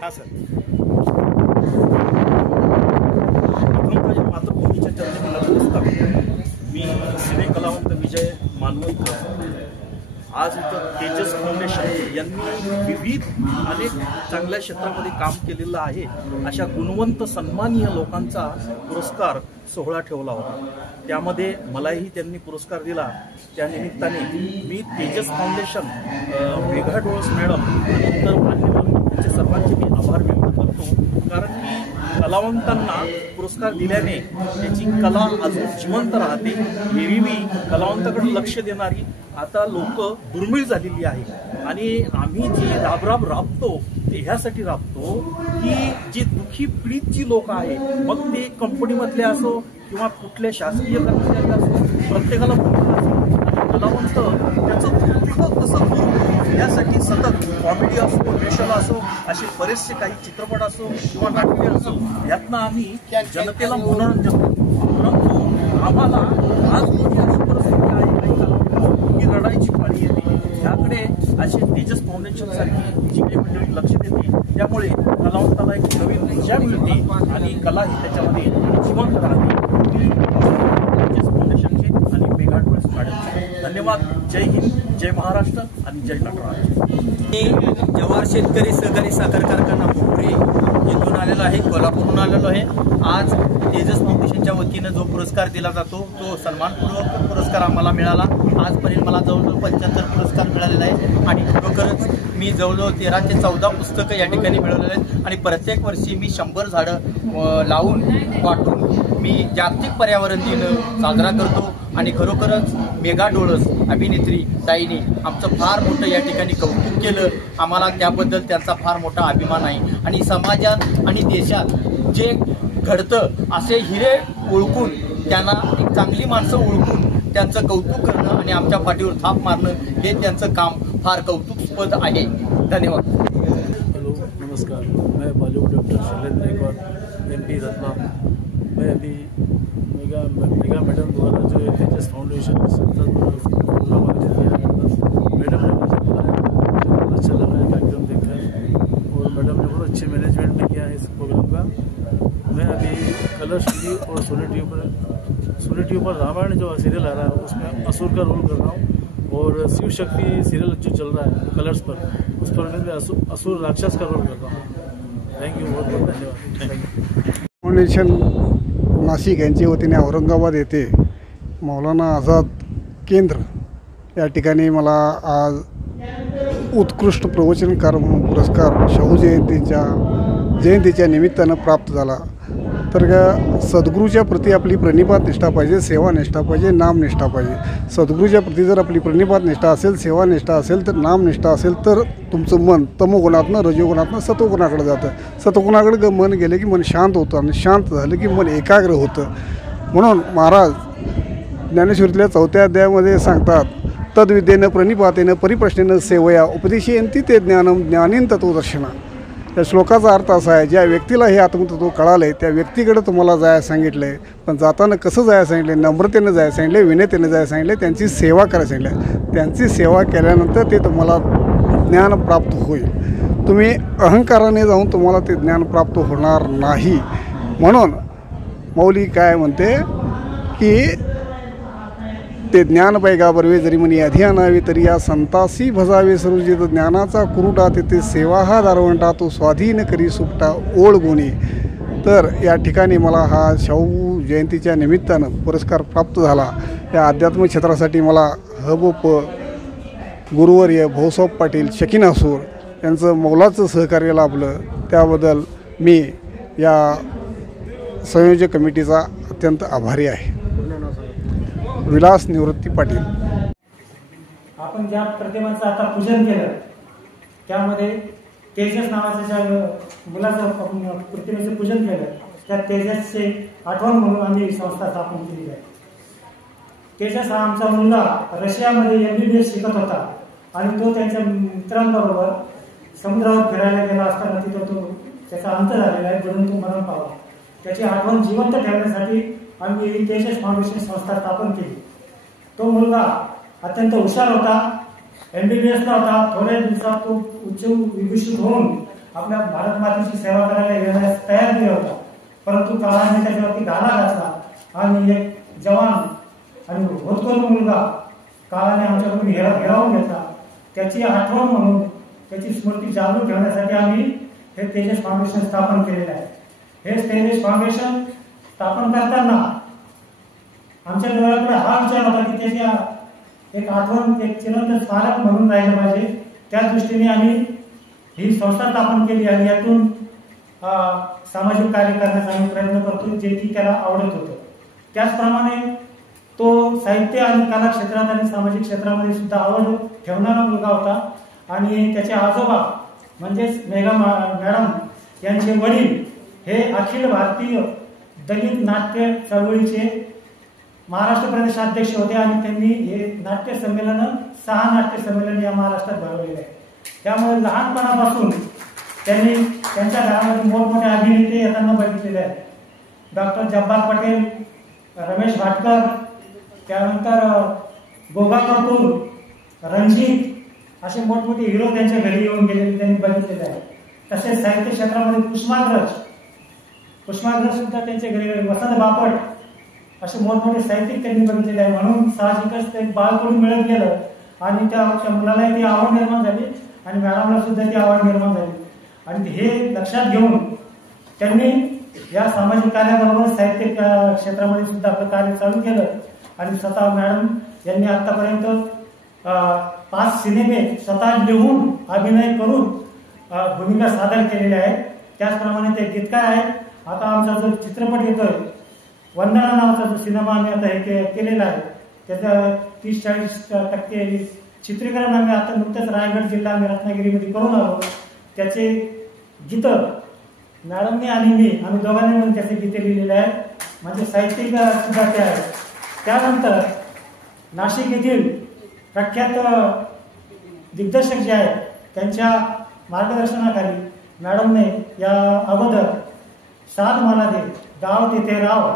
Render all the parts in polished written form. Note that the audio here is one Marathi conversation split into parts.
हां सर, मातृभूमीच्या चर्चेला पुरस्कार मी सिने कलावंत विजय मानवंत आज इथं तेजस फाउंडेशन यांनी विविध अनेक चांगल्या क्षेत्रामध्ये काम केलेलं आहे अशा गुणवंत सन्माननीय लोकांचा पुरस्कार सोहळा ठेवला होता। त्यामध्ये मलाही त्यांनी पुरस्कार दिला। त्या निमित्ताने मी तेजस फाउंडेशन, मेघा डोळस मॅडम आणि इतर मान्यवर यांचे सर्वांचे मी आभार व्यक्त करतो, कारण की कलावंतांना पुरस्कार दिल्याने त्याची कला अजून जिवंत राहते। एरवी कलावंताकडे लक्ष देणारी आता लोक दुर्मिळ झालेली आहे आणि आम्ही जे राबतो ते ह्यासाठी राबतो की जी दुःखी पीडित जी लोक आहे, मग ते कंपनीमधले असो किंवा कुठल्या शासकीय कर्मचारी असो, प्रत्येकाला कलावंत त्याचं दुःख कसं दूर यासाठी सतत कॉमेडी असो, नेशनल असो, असे बरेचसे काही चित्रपट असो किंवा नाट्य असो, यातनं आम्ही जनतेला मनोरंजन करतो। परंतु आम्हाला आज अशी परिस्थिती आहे की रडायची पाळी येते। याकडे असे तेजस फाउंडेशन सारखी जी काही मंडळी लक्ष देते, त्यामुळे कलावंताला एक नवीन ऊर्जा मिळते आणि कला ही त्याच्यामध्ये जिवंत राहते। तेजस फाउंडेशनचे आणि मेघा डोळस मॅडमचे धन्यवाद। जय हिंद, जय महाराष्ट्र आणि जय नटराज। मी जवाहर शेतकरी सहकारी साखर कारखाना भोपरी येथून आलेलो आहे, कोल्हापूरहून आलेलो आहे। आज तेजस फाउंडेशनच्या वतीनं जो पुरस्कार दिला जातो तो सन्मानपूर्वक पुरस्कार आम्हाला मिळाला। आजपर्यंत मला जवळजवळ 75 पुरस्कार मिळालेले आहेत आणि खरोखरच मी जवळजवळ 13 ते 14 पुस्तकं या ठिकाणी मिळवलेली आहेत आणि प्रत्येक वर्षी मी 100 झाडं लावून वाटून मी जागतिक पर्यावरण दिन साजरा करतो आणि खरोखरच मेघा डोळस अभिनेत्री ताईने आमचं फार मोठं या ठिकाणी कौतुक केलं। आम्हाला त्याबद्दल त्यांचा फार मोठा अभिमान आहे आणि समाजात आणि देशात जे घडतं असे हिरे ओळखून त्यांना एक चांगली माणसं ओळखून त्यांचं कौतुक करणं आणि आमच्या पाठीवर थाप मारणं हे त्यांचं काम फार कौतुकस्पद आहे। धन्यवाद। हेलो, नमस्कार। मैं बॉलीवुड एक्टर शैलेंद्र गौर MP रतलाम। मैं अभी मेघा मैडम द्वारा जो है तेजस फाउंडेशन मैडम ने मुझे बुलाया, मुझे बहुत अच्छा लगा कार्यक्रम देखकर और मैडम ने बहुत अच्छे मैनेजमेंट में किया है इस प्रोग्राम का। मैं अभी कलर्स टीवी और सोनी टीवी पर रामायण जो सीरियल आ रहा है उसमें असुर का रोल कर रहा हूँ और शिव शक्ति सीरियल जो चल रहा है कलर्स पर, उस पर मैं असुर राक्षस का रोल कर रहा हूँ। थैंक यू, बहुत बहुत धन्यवाद। Thank you. फाउंडेशन नाशिक यांच्या वतीने औरंगाबाद येथे मौलाना आझाद केंद्र या ठिकाणी मला आज उत्कृष्ट प्रवचनकार म्हणून पुरस्कार शाहू जयंतीच्या निमित्तानं प्राप्त झाला। तर सद्गुरूच्या प्रती आपली प्रणिपात निष्ठा पाहिजे, सेवा निष्ठा पाहिजे, नाम निष्ठा पाहिजे। सद्गुरूच्या प्रती जर आपली प्रणिपात निष्ठा असेल, सेवा निष्ठा असेल, तर नाम निष्ठा असेल, तर तुमचं मन तमोगुणातनं रजोगुणातनं सत्वगुणाकडे जातं। सत्वगुणाकडे मन गेलं की मन शांत होतं आणि शांत झालं की मन एकाग्र होतं। म्हणून महाराज ज्ञानेश्वरीतल्या 4थ्या अध्यायामध्ये सांगतात, तद्विद्येनं प्रणिपातेनं परिप्रश्नेनं सेवया उपदेशयन्ति ते ज्ञानम ज्ञानेन तत्वदर्शना। त्या श्लोकाचा अर्थ असा आहे, ज्या व्यक्तीला हे आत्मतत्व कळालं आहे त्या व्यक्तीकडे तुम्हाला जायला सांगितलं आहे, पण जाताना कसं जायला सांगितलं आहे? नम्रतेनं जायला सांगितलं, विनयतेनं जायला सांगितलं, त्यांची सेवा करायला सांगितलं। त्यांची सेवा केल्यानंतर ते तुम्हाला ज्ञान प्राप्त होईल। तुम्ही अहंकाराने जाऊन तुम्हाला ते ज्ञान प्राप्त होणार नाही। म्हणून मौली काय म्हणते की ते ज्ञान पैगा बरवे जरी म्हणी अधियानावे तरी या संतासी भजावे सर्वजित ज्ञानाचा कुरुटा तेथे सेवा हा दारवंटा तो स्वाधीन करी सुपटा ओळ गुणी। तर या ठिकाणी मला हा शाहू जयंतीच्या निमित्तानं पुरस्कार प्राप्त झाला। या अध्यात्म क्षेत्रासाठी मला हबोप गुरुवर्य भाऊसाहेब पाटील शकीनासूर यांचं मौलाचं सहकार्य लाभलं, त्याबद्दल मी या संयोजक कमिटीचा अत्यंत आभारी आहे। विलास निवृत्ती पाटील। आपण ज्या प्रतिमांचं आता पूजन केलं त्यामध्ये तेजस नावाच्या ज्या मुलाचं आपण प्रतिमेचं पूजन केलं, त्या तेजसचे आठवण म्हणून आम्ही संस्था स्थापन केली आहे। तेजस हा आमचा मुलगा रशियामध्ये MBBS शिकत होता आणि तो त्यांच्या मित्रांबरोबर समुद्रावर फिरायला गेला असताना तिथं त्याचा अंत झालेला आहे, म्हणून तो मरण पावला। त्याची आठवण जिवंत ठेवण्यासाठी आम्ही तेजस फाउंडेशन संस्था स्थापन केली। तो मुलगा अत्यंत हुशार होता, MBBSला होता। थोड्या दिवसात तो उच्च विभूषित होऊन आपल्या भारत मातेची सेवा करायला येण्यास तयार नाही होता, परंतु काळाने त्याच्यावरती घाला घातला आणि एक जवान आणि होतकरू मुलगा काळाने आमच्याकडून हिरावून घेतला. त्याची आठवण म्हणून त्याची स्मृती जागृत ठेवण्यासाठी आम्ही हे तेजस फाउंडेशन स्थापन केलेलं आहे. हे तेजस फाउंडेशन स्थापन करताना आमच्या डोळ्याकडे हा विचार होता की त्याची एक आठवण, एक चिरंतन स्मारक म्हणून राहिलं पाहिजे. त्या दृष्टीने आम्ही ही संस्था स्थापन केली आणि यातून सामाजिक कार्य करण्याचा आम्ही प्रयत्न करतो, जे की त्याला आवडत होतं. त्याचप्रमाणे तो साहित्य आणि कला क्षेत्रात आणि सामाजिक क्षेत्रामध्ये सुद्धा आवड ठेवणारा मुलगा होता आणि त्याचे आजोबा म्हणजेच मेघा मॅडम यांचे वडील हे अखिल भारतीय दलित नाट्य चळवळीचे महाराष्ट्र प्रदेशाध्यक्ष होते आणि त्यांनी हे नाट्य संमेलन 6 नाट्य संमेलन या महाराष्ट्रात भरवलेले आहे. त्यामुळे लहानपणापासून त्यांनी त्यांच्या घरामध्ये मोठमोठे अभिनेते येताना बघितलेले आहेत. डॉक्टर जब्बार पटेल, रमेश भाटकर, त्यानंतर गोगा कपूर, रणजित असे मोठमोठे हिरो त्यांच्या घरी येऊन गेलेले त्यांनी बघितलेले आहेत. तसेच साहित्य क्षेत्रामध्ये कुसुमाग्रज सुद्धा त्यांच्या घरी, वसंत बापट असे मोठमोठे साहित्यिक त्यांनी बघितलेले आहे. म्हणून साहजिकच ते बाळकडून मिळत गेलं आणि त्या मुलालाही ती आवड निर्माण झाली आणि मॅडमला सुद्धा ती आवड निर्माण झाली. आणि हे लक्षात घेऊन त्यांनी या सामाजिक कार्याबरोबर साहित्य क्षेत्रामध्ये सुद्धा आपलं कार्य चालू केलं आणि स्वतः मॅडम यांनी आतापर्यंत 5 सिनेमे स्वतः लिहून अभिनय करून भूमिका सादर केलेल्या आहेत. त्याचप्रमाणे ते गीतकार आहेत. आता आमचा जो चित्रपट येतोय वंदना नावाचा जो सिनेमा आम्ही आता हे केलेला आहे त्याचं 30-40% चित्रीकरण आम्ही आता नुकतंच रायगड जिल्हा आम्ही रत्नागिरीमध्ये करून आलो. त्याचे गीतं मॅडमने आणि आम्ही दोघांनी मिळून त्याचे गीते लिहिलेले आहेत. म्हणजे साहित्यिक सुद्धा ते आहेत. त्यानंतर नाशिक येथील प्रख्यात दिग्दर्शक जे आहेत त्यांच्या मार्गदर्शनाखाली मॅडमने या अगोदर 7 मला दे, गाव तिथे राव,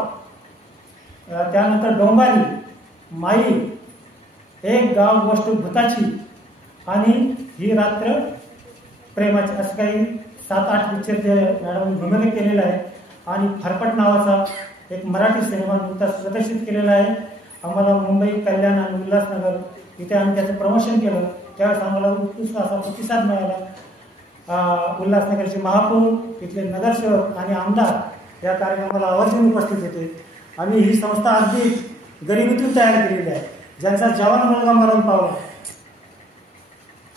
त्यानंतर डोंबारी, माई, एक गाव गोष्ट भूताची आणि ही रात्र प्रेमाची असं काही 7-8 पिक्चर जे मॅडमने भूमिका केलेला आहे. आणि फरफट नावाचा एक मराठी सिनेमा नुकताच प्रदर्शित केलेला आहे. आम्हाला मुंबई, कल्याण आणि उल्हासनगर इथे आम्ही त्याचं प्रमोशन केलं. त्यावेळेस आम्हाला उत्कृष्ट असा प्रतिसाद मिळाला. उल्हासनगरचे महापौर, तिथले नगरसेवक आणि आमदार या कार्यक्रमाला आवर्जून उपस्थित होते. आम्ही ही संस्था अगदी गरिबीतून तयार केलेली आहे. ज्यांचा जवान मुलगा मरण पावला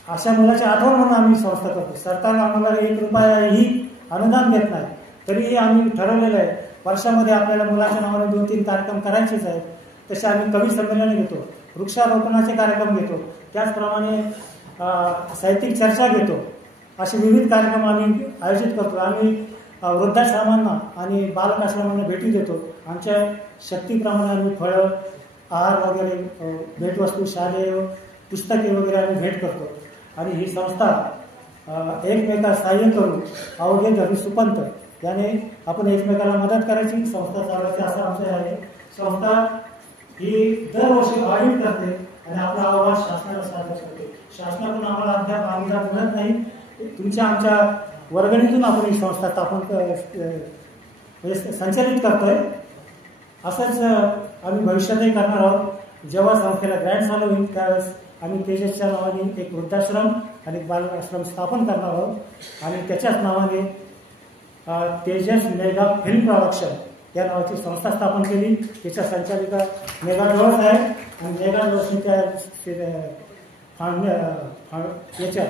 अशा मुलाची आठवण म्हणून आम्ही संस्था करतो. सरकार आम्हाला 1 रुपयाही अनुदान देत नाही, तरीही आम्ही ठरवलेलं आहे वर्षामध्ये आपल्याला मुलाच्या नावाने 2-3 कार्यक्रम करायचेच आहेत. तसे आम्ही कवी संमेलन घेतो, वृक्षारोपणाचे कार्यक्रम घेतो, त्याचप्रमाणे साहित्यिक चर्चा घेतो. असे विविध कार्यक्रम आम्ही आयोजित करतो. आम्ही वृद्धाश्रमांना आणि बालक आश्रमांना भेटी देतो. आमच्या शक्तीप्रमाणे आम्ही फळं, आहार वगैरे, भेटवस्तू, शालेय पुस्तके वगैरे आम्ही भेट करतो. आणि ही संस्था एकमेकाला सहाय्य करून अवघे धरी सुपंत याने आपण एकमेकाला मदत करायची, संस्था चालवायची असं आमचं आहे. संस्था ही दरवर्षी ऑडिट करते आणि आपला अहवाल शासनाला सादर करते. शासनाकडून आम्हाला अद्याप अनुदान मिळत नाही. तुमच्या आमच्या वर्गणीतून आपण ही संस्था संचालित करतोय. असंच आम्ही भविष्यातही करणार आहोत. जेव्हा संस्थेला ग्रँट चालू होईल त्यावेळेस आम्ही तेजसच्या नावाने एक वृद्धाश्रम आणि एक बालआश्रम स्थापन करणार आहोत आणि त्याच्याच नावाने तेजस मेगा फिल्म प्रोडक्शन या नावाची संस्था स्थापन केली. त्याच्या संचालिका मेगा डोळस आहे आणि मेगा डोळसच्या याच्या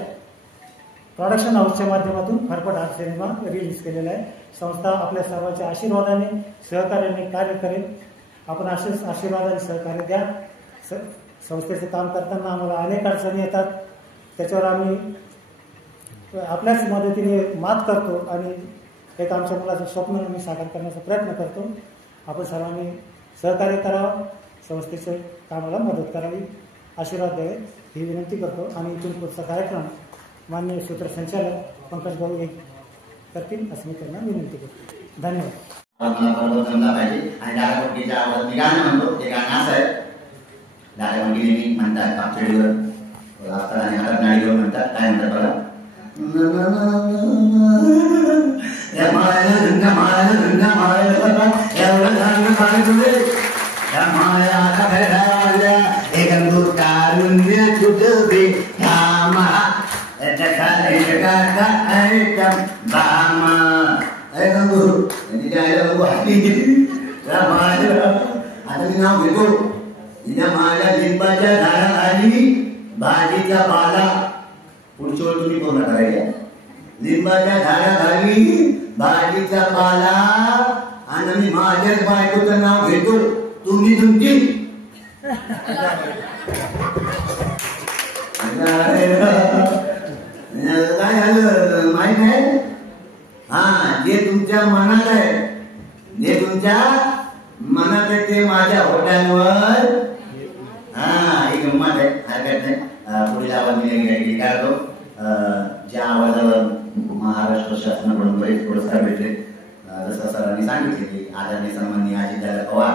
प्रोडक्शन हाऊसच्या माध्यमातून फरफट हा सिनेमा रिलीज केलेला आहे. संस्था आपल्या सर्वांच्या आशीर्वादाने, सहकार्याने कार्य करेल. आपण असेच आशीर्वाद आणि सहकार्य द्या. संस्थेचं काम करताना आम्हाला अनेक अडचणी येतात, त्याच्यावर आम्ही आपल्याच मदतीने मात करतो आणि एक आमच्या मुलाचं स्वप्न आम्ही साकार करण्याचा प्रयत्न करतो. आपण सर्वांनी सहकार्य करावं, संस्थेचं कामाला मदत करावी, आशीर्वाद द्यावे ही विनंती करतो. आणि इथून पुढचा कार्यक्रम माननीय सूत्रसंचालक पंकज भाऊ करतील असं मी त्यांना विनंती करतो. धन्यवाद. जमला पाहिजे आणि दारापट्टीच्या आवाज मी गाणं म्हणतो. ते गाणं असं आहे, दारापट्टी म्हणतात पापचडीवर असतात आणि हातात नाळीवर म्हणतात. काय म्हणतात बघा, नाव घेतो हिने माझ्या लिंबाच्या झाडाखाली भाजीचा पाला पुढच्या वेळ तुम्ही पूर्ण करायचा लिंबाच्या झाडाखाली भाजीचा पाला आणि मी माझ्याच बायकोचं नाव घेतो तुम्ही तुमची काय झालं माहित आहे हा जे तुमच्या मनात आहे जे तुमच्या मनात आहे ते माझ्या होटांवर हा ही गंमत आहे हरकत नाही पुढील आवाज मी काढतो ज्या आवाजावर महाराष्ट्र शासनाकडून बरेच पुरस्कार भेटले जसं सरांनी सांगितले की आदरणीय सन्माननीय अजितदादा पवार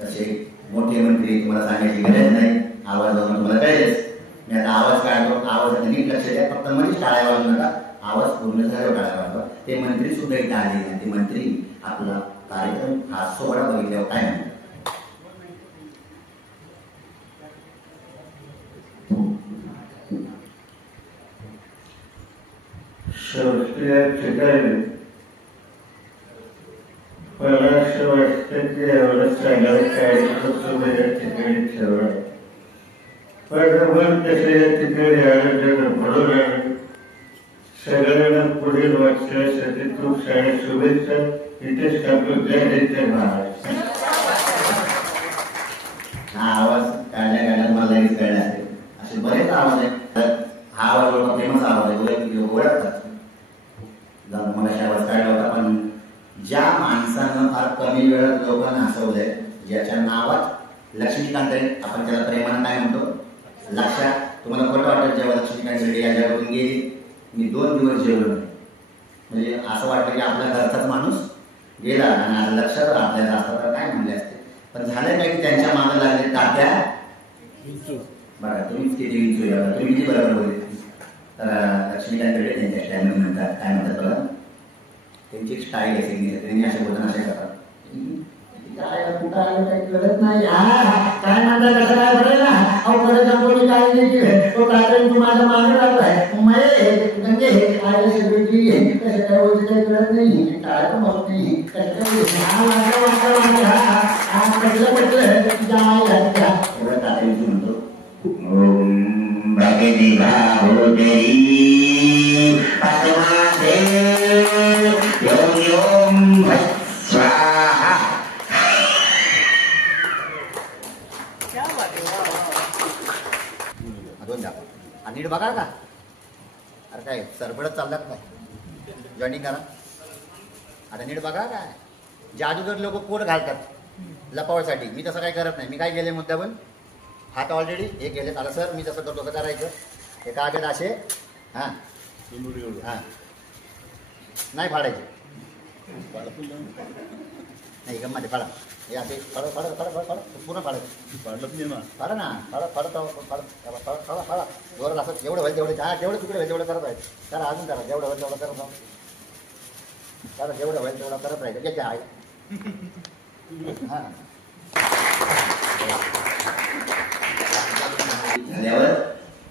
तसे मोठे मंत्री तुम्हाला सांगायची गरज नाही आवाजावरून तुम्हाला कळेलच मी आता आवाज काढतो आवाजात नीट लक्ष द्या फक्त मध्ये टाळ्या वाजू नका आवाज पूर्ण झाल्यावर टाळ्या वाजवा ते मंत्री सुद्धा इथे आले आणि ते मंत्री आपला कार्यक्रम हा सोहळा बघितल्यावर काय म्हणतात शास्त्रीय ठिकाणी मला असं वाटतं की एवढं चांगलं कार्यक्रम या ठिकाणी ठेवला पण कसं या ठिकाणी आयोजन म्हणून सगळ्यांना पुढील वाचण्यासाठी खूप साऱ्या शुभेच्छा इथेच आपलं जय जय महाराज हा आवाज काढल्या मला लगेच कळले असेल असे बरेच आवाज आहेत हा आवाज फेमस आवाज आहे ओळखतात मला आवाज काढला होता पण ज्या माणसानं फार कमी वेळात लोकांना हसवलंय ज्याच्या नावात लक्ष्मीकांत आहे आपण त्याला प्रेमानं काय म्हणतो लक्षात तुम्हाला खोटं वाटत जेव्हा लक्ष्मीकांत रेड्डी या जगातून गेली मी 2 दिवस जेवलो नाही म्हणजे असं वाटतं की आपल्या घरचाच माणूस गेला आणि आज लक्षात आपल्याला असतं तर काय म्हणले असते पण झालं काय की त्यांच्या मागे लागले तात्या बघा तुम्हीच किती विंचू तुम्ही किती बरोबर बोलले तर लक्ष्मीकांत रेड्डी त्यांच्या स्टाईलमध्ये म्हणतात काय म्हणतात बघा त्यांची एक स्टाईल आहे त्यांनी असे बोलताना असे करतात कुठं आलं काही कळत नाही काय म्हणतात कसं काय बरं ना अहो खरं कोणी काही नाही केलं तो काय तू माझ्या मागे राहतोय म्हणजे काय सगळी कसं काय होतं काही कळत नाही काय पण होत नाही कसं म्हणतो नीट बघा का अरे काय सरबडत चाललात काय जॉईनिंग करा आता नीट बघा काय जादूगर लोक कोट घालतात लपावसाठी मी तसं काय करत नाही मी काय केले मुद्दा पण हात ऑलरेडी हे गेले आता सर मी तसं करतो कसं करायचं हे कागद असे हां हां नाही फाडायचे नाही गंमत फाडा हे असे फळ पूर्ण फाडायचं फाडा ना फाडा जोरात असं जेवढं होईल तेवढे जेवढे तुकडे होईल तेवढं करत राहायचं करा अजून करा जेवढं होईल तेवढं करत राहा करा जेवढं होईल तेवढं करत राहायचं त्याच्या आहे हां झाल्यावर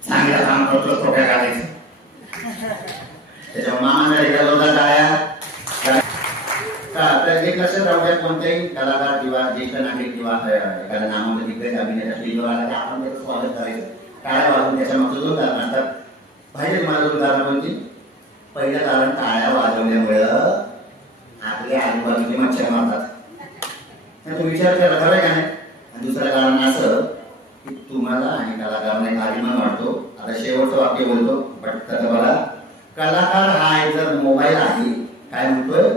चांगलं काम करतो खोट्या घालायचं त्याच्यावर मामाला एका लोटा टाळ्या हे कसं राहू द्या कोणत्याही कलाकार किंवा ज्येष्ठ नागरिक किंवा एखाद्या नामामध्ये दिग्गज अभिनेता स्टेजवर आला की आपण त्याचं स्वागत करायचं टाळ्या वाजवून त्याच्या मागचं 2 कारण असतात पाहिजे मला 2 कारण कोणती पहिलं कारण टाळ्या वाजवल्यामुळं आपल्या आजूबाजूचे मच्छर मारतात तो विचार करायला खरं का नाही आणि दुसरं कारण असं की तुम्हाला आणि कलाकारांना एक अभिमान वाटतो आता शेवटचं वाक्य बोलतो पटकन बघा कलाकार हा एक जर मोबाईल आहे काय म्हणतोय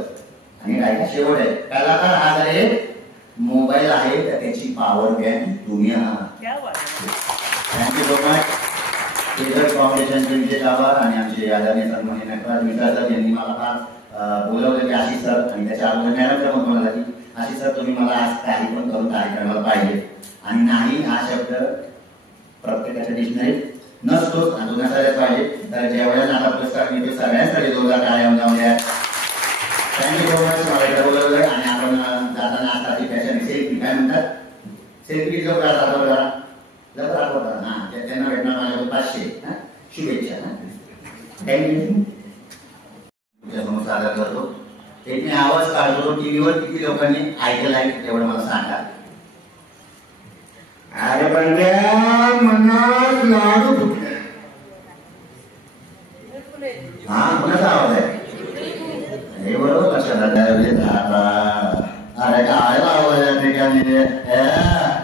आणि काय शेवट आहे कलाकार हा जर एक मोबाईल आहे तर त्याची पॉवर बँक तुम्ही आहात थँक्यू सो मच फाउंडेशनचे विजय आभार आणि आमचे आदरणीय सन्माननीय नटराज मित्रा सर यांनी मला फार बोलवलं की आशिष सर आणि त्याच्या अगोदर मॅडम पण म्हणाला की आशिष सर तुम्ही मला आज काही पण करून कार्यक्रमाला पाहिजे आणि नाही हा शब्द प्रत्येकाच्या डिक्शनरीत नसतोच आणि तो नसायलाच पाहिजे तर ज्या वेळेला आता डेडिकेशन थँक्यू. तुमच्यासमोर सादर करतो. एक मी आवाज काढतो, टीव्हीवर किती लोकांनी ऐकलं आहे तेवढं मला सांगा. अरे बंड्या मनात लाडू फुटले. हा कुणाचा आवाज आहे हे बरोबर लक्षात आलं. अरे काय आवाज या ठिकाणी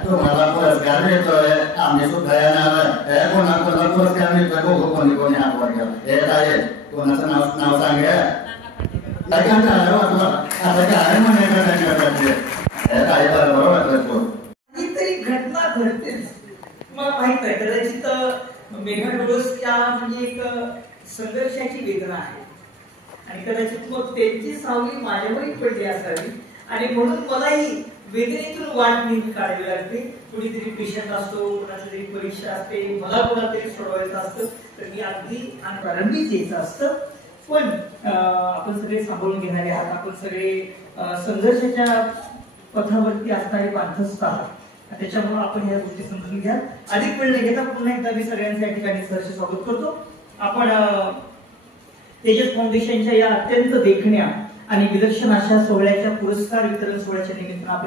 तुम्हाला पुरस्कार मिळतोय. आम्ही सुद्धा येणार. कोणा पुरस्कार मिळतोय बघू. कोणी हात वर केला हे काय कोणाचं नाव सांगे. आता काय म्हणायचं काय बरोबर वाटलं. काहीतरी घटना घडतेच. मला माहित आहे कदाचित मेघाडोळसच्या म्हणजे एक संघर्षाची वेदना आहे आणि कदाचित मग त्यांची सावली माझ्यावरही पडली असावी आणि म्हणून मलाही वेदनेतून वाट नेहमी काढावी लागते. कुणीतरी पेशंट असतो, कुणाची तरी परीक्षा असते, मला कोणातरी सोडवायचं असतं तर मी अगदी प्रारंभीच यायचं असतं. पण आपण सगळे सांभाळून घेणारे आहात. आपण सगळे संघर्षाच्या पथावरती असणारे माणसं आहात. त्याच्यामुळे आपण ह्या गोष्टी समजून घ्या. अधिक वेळ न घेता पुन्हा एकदा मी सगळ्यांच्या या ठिकाणी सहर्ष स्वागत करतो. आपण तेजस फाउंडेशनच्या या अत्यंत देखण्या आणि विलक्षण अशा सोहळ्याच्या पुरस्कार वितरण सोहळ्याच्या निमित्तानं